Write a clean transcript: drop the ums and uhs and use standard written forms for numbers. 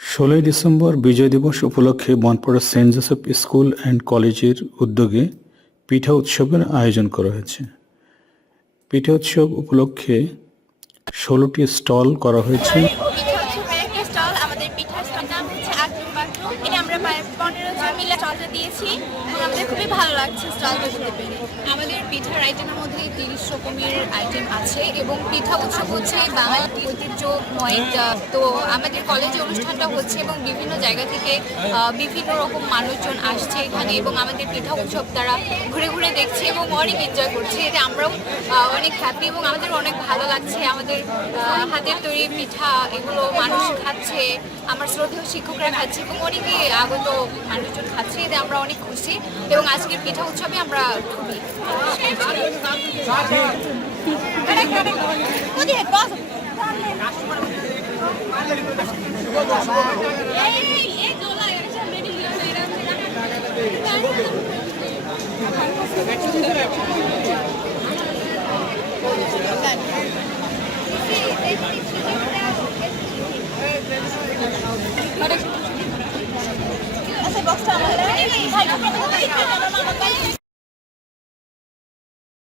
16 December বিজয় দিবস উপলক্ষে Bonpara saint Joseph school and কলেজের উদ্যোগে পিঠা উৎসবের আয়োজন করা হয়েছে। পিঠা উৎসব উপলক্ষে 16টি স্টল করা হয়েছে। পিঠা উৎসবের একটা স্টল, আমাদের পিঠার স্টল নাম হচ্ছে আটুম বাটুম। এটা আমরা প্রায় 15 জন মিলে স্টলটা দিয়েছি এবং আমাদের খুবই ভালো লাগছে স্টলটা দিতে পেরে। আমাদের পিঠার আইটেমের মধ্যে 30 রকমের আইটেম আছে এবং পিঠা উৎসব হচ্ছে বাঙালি ঐতিহ্যময়। তো আমাদের কলেজে অনুষ্ঠানটা হচ্ছে এবং বিভিন্ন জায়গা থেকে বিভিন্ন রকম মানুষজন আসছে এখানে এবং আমাদের পিঠা উৎসব তারা ঘুরে ঘুরে দেখছে এবং অনেক এনজয় করছে। এতে আমরাও অনেক হ্যাপি এবং আমাদের অনেক ভালো লাগছে। আমাদের হাতের তৈরি পিঠা এগুলো মানুষ খাচ্ছে, আমার শ্রদ্ধেয় শিক্ষকরা খাচ্ছে এবং অনেকে আগত মানুষজন খাচ্ছে। এতে আমরা অনেক খুশি এবং আজকের পিঠা উৎসবে আমরা খুবই বক্সটা আমাদের